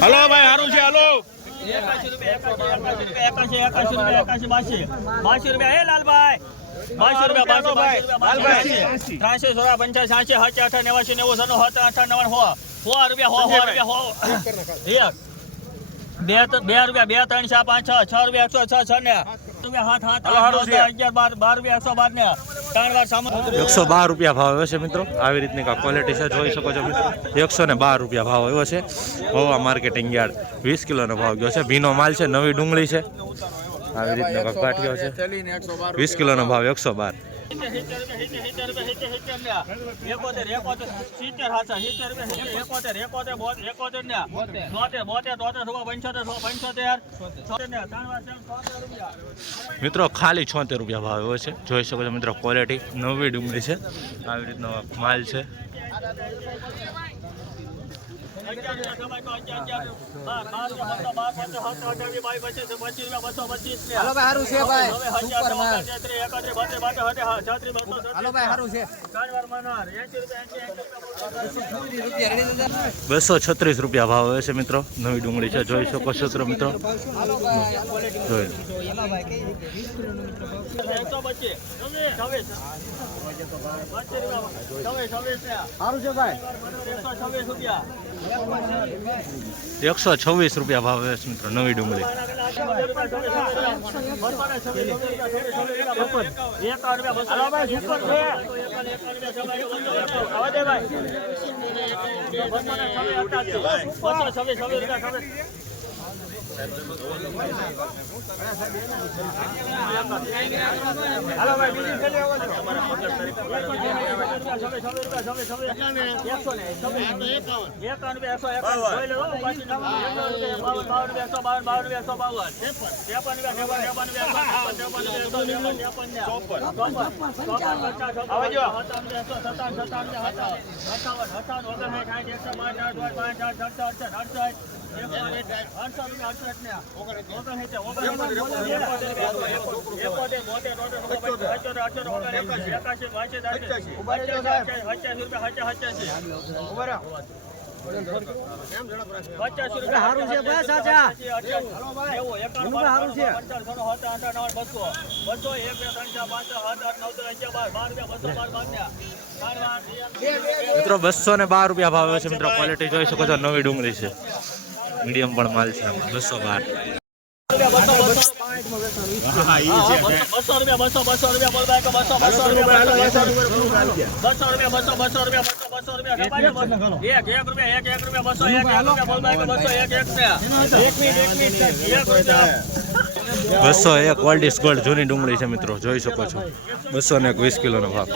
Hello ભાઈ સારું છે હલો 81 રૂપિયા 82 રૂપિયા હે લાલભાઈ 82 રૂપિયા 83 84 85 86 87 88 90 100 રૂપિયા 2 રૂપિયા 2 3 4 5 6 રૂપિયા 106 ને રૂપિયા 7 11 12 રૂપિયા 112 ને 3 વાર સામે 112 રૂપિયા ભાવ આવ્યો છે મિત્રો. આવી રીતની ક્વોલિટી છે, જોઈ શકો છો મિત્રો. 112 રૂપિયા ભાવ આવ્યો છે. હોવા માર્કેટિંગ યાર્ડ 20 કિલોનો ભાવ ગયો છે. ભીનો માલ છે, નવી ડુંગળી છે. આવી રીતનો ગાંઠિયો છે. 20 કિલોનો ભાવ 112. 70 મિત્રો ખાલી 76 રૂપિયા ભાવ આવ્યો છે. જોઈ શકો છો મિત્રો, ક્વોલિટી નવી ડુંગળી છે. આવી રીતનો માલ છે. ₹236 ભાવ આવે છે મિત્રો. નવી ડુંગળી છે, જોઈ શકો છો મિત્રો. ₹126 ભાવ આવે છે મિત્રો. નવી ડુંગળી મિત્રો. ₹212 ભાવ આવે છે મિત્રો. ક્વોલિટી જોઈ શકો છો. નવી ડુંગળી છે, મીડિયમ પણ માલ છે. 212. ₹201 ઓલ્ડ ગોલ્ડ જૂની ડુંગળી છે મિત્રો. જોઈ શકો છો. 201 20 કિલોનો ભાવ.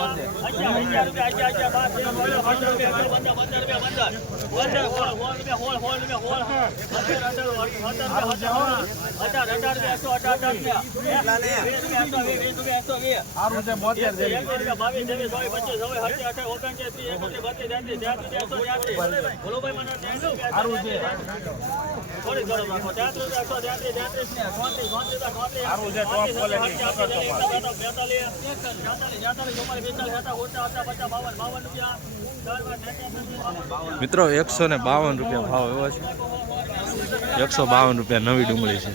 મિત્રો ₹152 ભાવ એવો છે. ₹152 નવી ડુંગળી છે.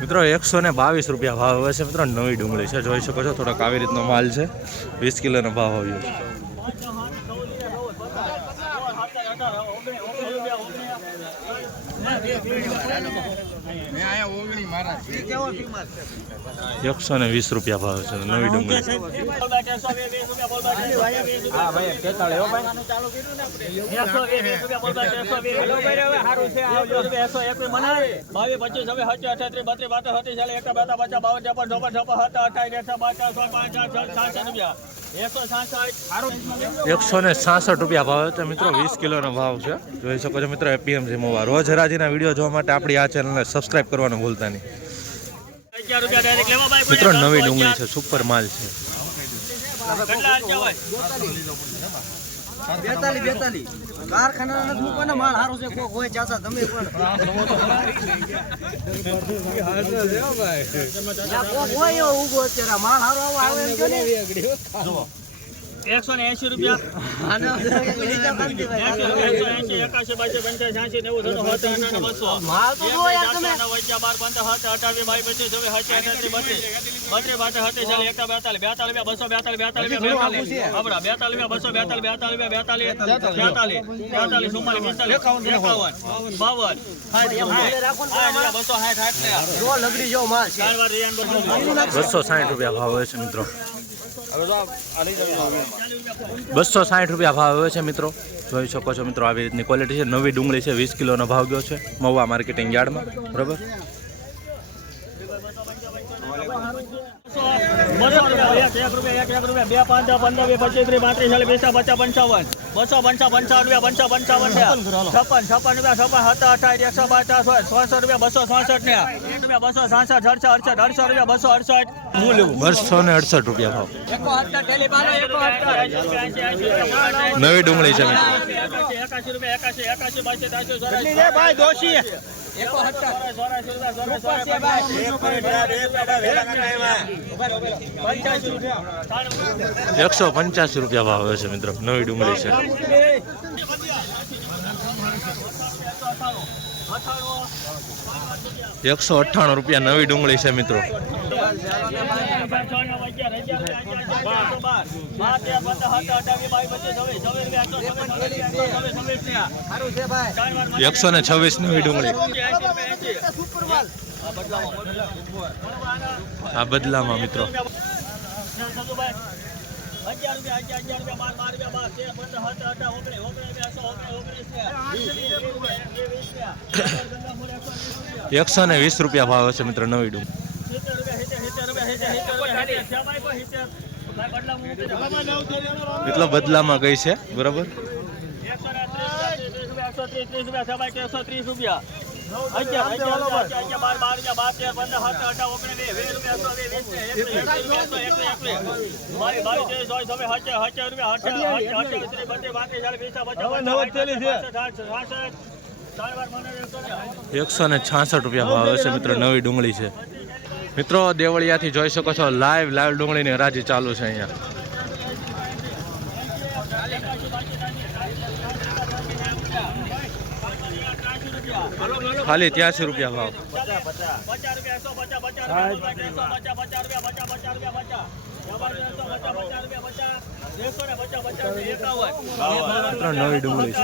મિત્રો ₹122 ભાવ આવે છે મિત્રો. નવી ડુંગળી છે, જોઈ શકો છો. થોડોક આવી રીતનો માલ છે. 20 કિલોનો ભાવ આવ્યો છે. ₹120 ભાવ છે. નવી ડુંગળી ₹166 ભાવ છે મિત્રો. 20 કિલોનો ભાવ છે. જોઈ શકો છો મિત્રો. એપીએમસી મોવા. રોજ હરાજીના વિડીયો જોવા માટે આપણી આ ચેનલને સબસ્ક્રાઇબ કરવાનું ભૂલતા નહીં મિત્રો. નવી ડુંગળી છે, સુપર માલ છે. 42 કારખાના નથી મૂકવાનો માલ સારો છે કોક હોય ચાચા તમે પણ કોક હોય એવો ઊભો અત્યારે માલ સારો આવો આવે એમ જો ને 180 રૂપિયા 180 માલ તો જો યાર તમે 260 રૂપિયા ભાવ હોય છે મિત્રો. 260 રૂપિયા ભાવ હોય છે મિત્રો. જોઈ શકો છો મિત્રો આવી રીતની ક્વોલિટી છે. નવી ડુંગળી છે 20 કિલોનો ભાવ ગયો છે મહુવા માર્કેટિંગ યાર્ડમાં. બરાબર 268 રૂપિયા ભાવ. નવી ડુંગળી છે મિત્રો. 185 રૂપિયા ભાવ હોય છે મિત્રો. નવી ડુંગળી છે. 198 રૂપિયા નવી ડુંગળી છે મિત્રો. 126 નવી ડુંગળી. આ બદલામાં મિત્રો. 120 રૂપિયા ભાવ છે મિત્રો નવી ડુંગળી. એટલો બદલામાં ગઈ છે. બરાબર 130 રૂપિયા. 166 રૂપિયા ભાવ છે મિત્રો. નવી ડુંગળી છે મિત્રો. દેવળિયાથી જોઈ શકો છો લાઈવ ડુંગળીની હરાજી ચાલુ છે અહીંયા. ખાલી 83 રૂપિયા ભાવ. નવી ડુંગળી છે.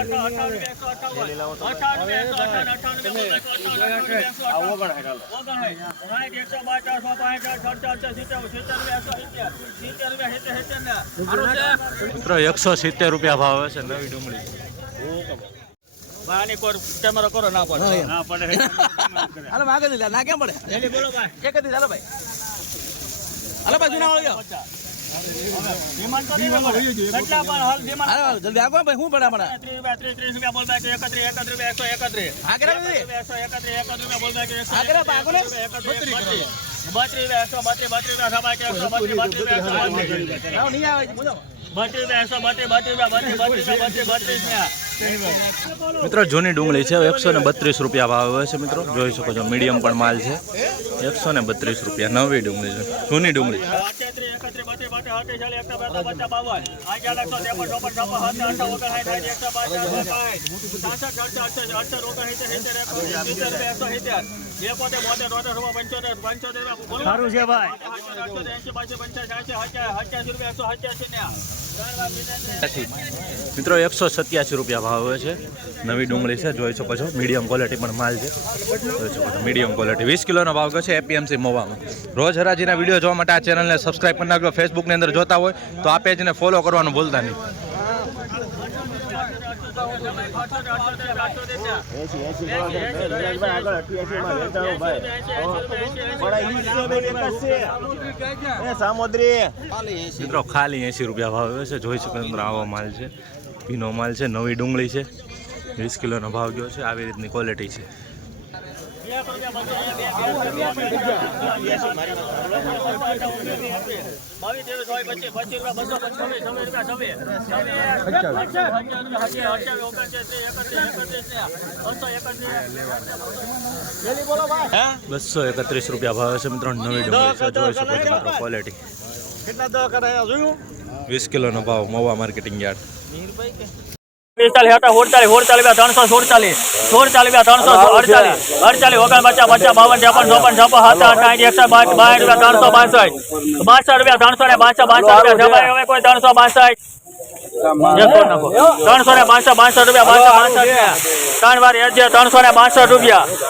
170 રૂપિયા ભાવ છે નવી ડુંગળી. કેમેરો કરો ના પડે હાલો માગે દીધા ના કેમ પડે બોલો ભાઈ એક જ હાલો ભાઈ હાલો ભાઈ જુના વાળો ડિમાન્ડ તો નહીં મળે કેટલા પણ હાલ ડિમાન્ડ હાલો જલ્દી આગો ભાઈ શું પડે મને 30 રૂપિયા બોલ બાકી 31 131 આગળ 131 રૂપિયા બોલ બાકી આગળ આગો ને 32 મિત્રો જૂની ડુંગળી છે. 132 રૂપિયા ભાવ હોય છે મિત્રો. જોઈ શકો છો મીડિયમ પણ માલ છે. 132 રૂપિયા નવી ડુંગળી છે. જૂની ડુંગળી. 187 રૂપિયા ભાવ હોય છે. નવી ડુંગળી છે. જોઈ શકો છો મીડિયમ ક્વોલિટી પણ માલ છે. જોઈ શકો છો મીડિયમ ક્વોલિટી 20 કિલોનો ભાવ ગયો છે એપીએમસી મહુવામાં. રોજ હરાજીના વિડીયો જોવા માટે આ ચેનલને સબસ્ક્રાઇબ કરી નાખજો. ફેસબુકની અંદર જોતા હોય તો આ પેજને ફોલો કરવાનું ભૂલતા નહીં. મિત્રો ખાલી 80 રૂપિયા ભાવ હોય છે. જોઈ શકો મિત્રો આવો માલ છે. ભીનો માલ છે. નવી ડુંગળી છે. 20 કિલોનો ભાવ ગયો છે. આવી રીતની ક્વોલિટી છે. ₹231 ભાવ છે મિત્રો. નવી ડુંગળી છે, જોઈ શકો છો મિત્રો ક્વોલિટી. 20 કિલોનો ભાવ મહુવા માર્કેટિંગ યાર્ડ. 45 48 347 348 48 49 52 53 હવે કોઈ 362 ₹362 362 ₹362